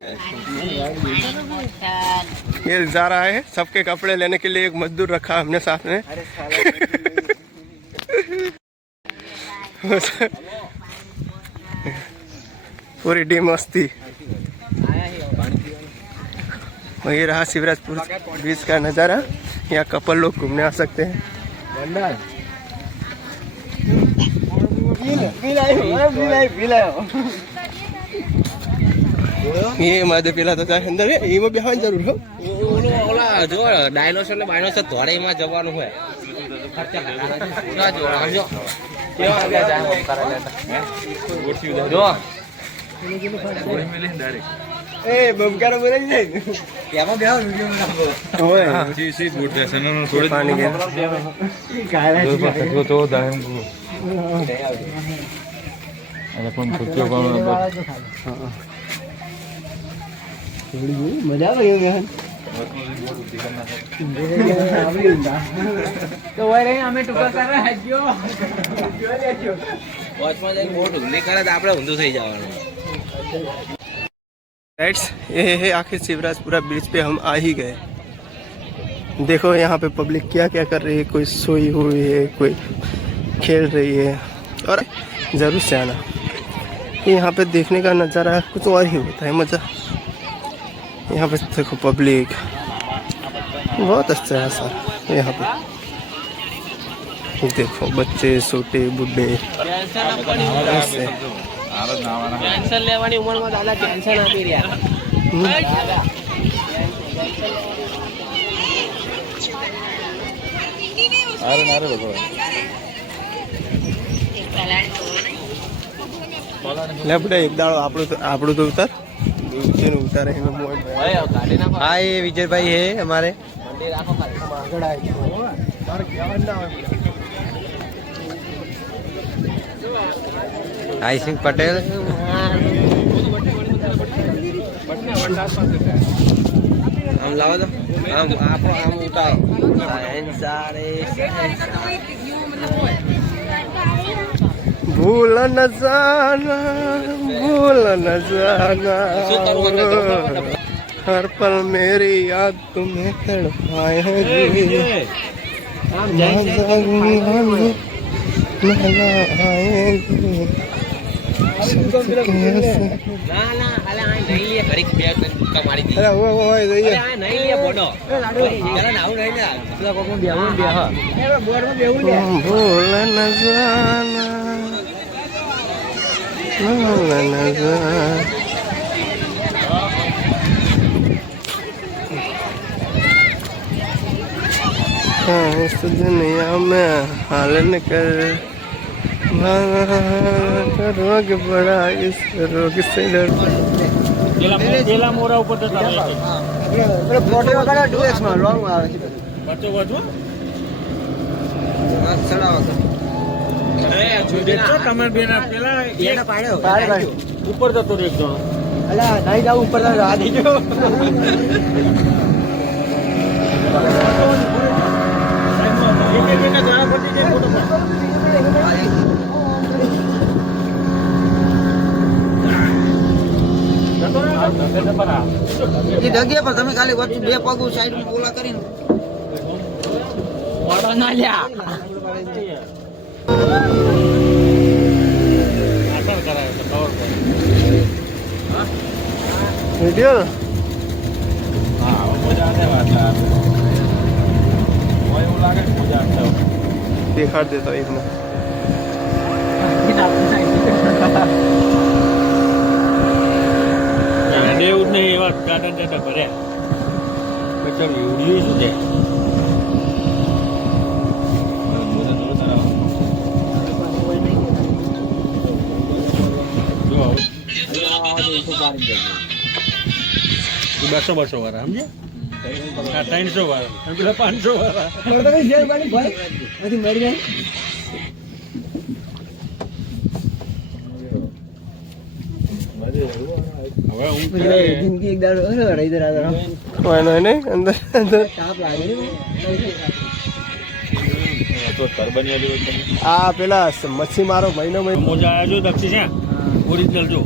ये जा रहा है सबके कपड़े लेने के लिए। एक मजदूर रखा हमने साथ में। पूरी टीम मस्ती। ये रहा शिवराजपुर बीच का नज़ारा। यहाँ कपल लोग घूमने आ सकते हैं। ये मादे पेला तो अंदर है ये में बेहान जरूर हो ओला जो डायनोसर ने बायनोसर तोड़े में जवान हुए खर्चा ना जो समझो क्यों आ गया जाए हम कर लेता जो पूरे मिले डायरेक्ट ए बमकार बोले नहीं क्या में बेहान वीडियो में नाखो ओए जी सी बूट जैसे ना थोड़े पानी के कायला तो दाम को अरे कौन सोचो कौन मजा आ गई है तो वही रही हमें टुका कर रहा है जो वॉचમાં જઈને બહુ ઢુકલી કરે તો આપણે ઊંધું થઈ જવાનું। राइट्स ये है आखिर शिवराजपुरा ब्रिज पे हम आ ही गए। देखो यहाँ पे पब्लिक क्या क्या कर रही है। कोई सोई हुई है, कोई खेल रही है। और ज़रूर से आना, यहाँ पे देखने का नज़ारा कुछ और ही होता है। मज़ा यहाँ पे देखो पब्लिक बहुत अच्छा है सर। यहाँ पे देखो बच्चे छोटे बूढ़े ऐसे कैंसर लेवानी उम्र में दादा कैंसर આપી રહ્યા અરે નારે લોકો લેપડે એક દાડો આપણું તો ઉતાર उतारे हाँ ये विजय भाई है हमारे। आई सिंह पटेल हम लावा तो हम आप हम उठाओ भूल न जाना हर पल मेरी याद तुम्हें तड़पाएगी। भूल न जाना इस दुनिया में हाल कर रोग बड़ा इस रोग से डर પેલા મોરા ઉપર તો ફોટો વગર 2x માં લોંગ આવે છે બચો બચો ચડાવો અરે જોડેજો તમે બેના પેલા એક પાડ્યો ઉપર જતો રે એક જણો અલા નહીં જાવ ઉપર આ દીજો એ જગ્યા પર તમે ખાલી વચ્ચે બે પગ સાઈડ માં ઓલા કરીને મોડો ના લ્યા આસર કરાય તો કવર वीडियो હા મજા આવે વાત કોઈ એવું લાગે મજા આવે दिखा देता एक में દેવું નહીં એવા ગાર્ડન જતા ભર્યા ચાલ વિડીયો શું છે બસો વાળા સમજે 300 વાળા પેલા 500 વાળા હવે હું જિંદગી એક દાડો ઇધર આ नहीं अंदर अंदर તાપ લાગે તો તરબનિયા જેવું आ पेला मच्छी मारो महीनो में મોજા આવ્યા જો દક્ષી છે ઓરિજિનલ જો